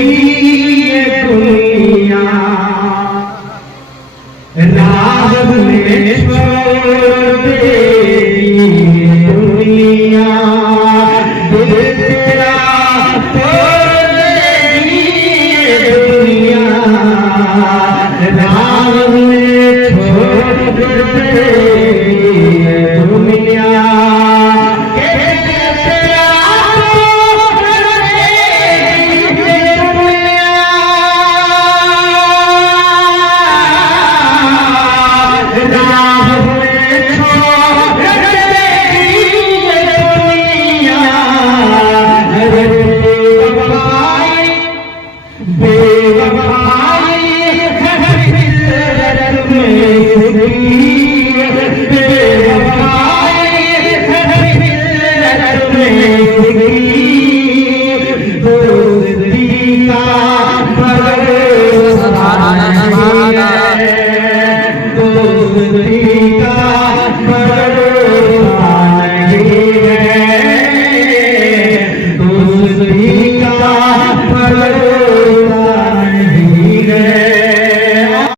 गई ये दुनिया, राह में छोड़ देगी ये दुनिया, दिल तेरा तोड़ देगी ये दुनिया, राह में छोड़ देगी ये दुनिया। सुभान अल्लाह।